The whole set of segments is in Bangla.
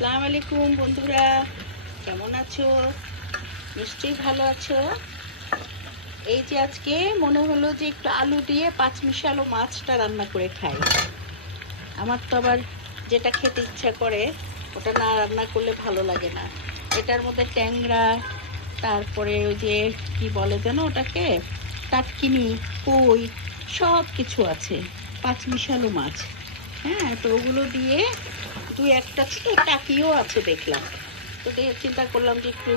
আসসালামু আলাইকুম বন্ধুরা, কেমন আছো? নিশ্চয়ই ভালো আছো। এই যে আজকে মনে হলো যে একটু আলু দিয়ে পাঁচমিশালো মাছটা রান্না করে খাই। আমার তো আবার যেটা খেতে ইচ্ছা করে ওটা না রান্না করলে ভালো লাগে না। এটার মধ্যে ট্যাংরা, তারপরে ওই যে কি বলে যেন ওটাকে, টাটকিনি, কই, সব কিছু আছে। পাঁচমিশালো মাছ। হ্যাঁ, তো ওগুলো দিয়ে দুই একটা ছোট টাকিও আছে দেখলাম। তো চিন্তা করলাম যে একটু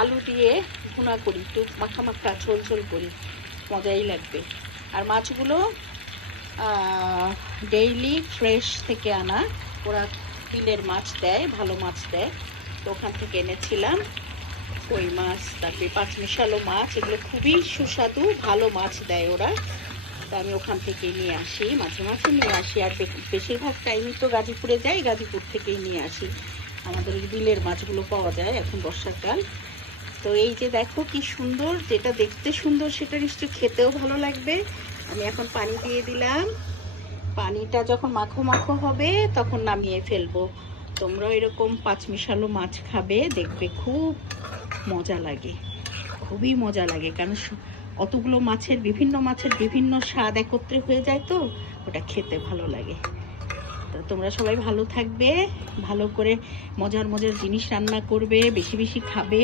আলু দিয়ে ভুনা করি, একটু মাখা মাখা ঝোল ঝোল করি, মজাই লাগবে। আর মাছগুলো ডেইলি ফ্রেশ থেকে আনা। ওরা বিলের মাছ দেয়, ভালো মাছ দেয়, তো ওখান থেকে এনেছিলাম। কই মাছ, তারপরে পাঁচমিশালো মাছ, এগুলো খুবই সুস্বাদু, ভালো মাছ দেয় ওরা। তো আমি ওখান থেকেই নিয়ে আসি, মাঝে মাঝে নিয়ে আসি। আর বেশিরভাগ টাইমই তো গাজীপুরে যাই, গাজীপুর থেকেই নিয়ে আসি। আমাদের ওই বিলের মাছগুলো পাওয়া যায় এখন বর্ষাকাল। তো এই যে দেখো কি সুন্দর, যেটা দেখতে সুন্দর সেটা নিশ্চয়ই খেতেও ভালো লাগবে। আমি এখন পানি দিয়ে দিলাম। পানিটা যখন মাখো মাখো হবে তখন নামিয়ে ফেলবো। তোমরাও এরকম পাঁচমিশালো মাছ খাবে, দেখবে খুব মজা লাগে, খুবই মজা লাগে। কারণ অতগুলো মাছের, বিভিন্ন মাছের বিভিন্ন স্বাদ একত্রে হয়ে যায়, তো ওটা খেতে ভালো লাগে। তো তোমরা সবাই ভালো থাকবে, ভালো করে মজার মজার জিনিস রান্না করবে, বেশি বেশি খাবে।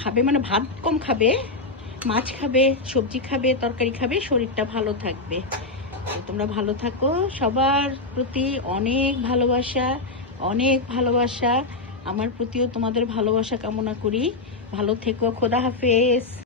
খাবে মানে ভাত কম খাবে, মাছ খাবে, সবজি খাবে, তরকারি খাবে, শরীরটা ভালো থাকবে। তো তোমরা ভালো থাকো, সবার প্রতি অনেক ভালোবাসা, অনেক ভালোবাসা। আমার প্রতিও তোমাদের ভালোবাসা কামনা করি। ভালো থেকো, খোদা হাফেজ।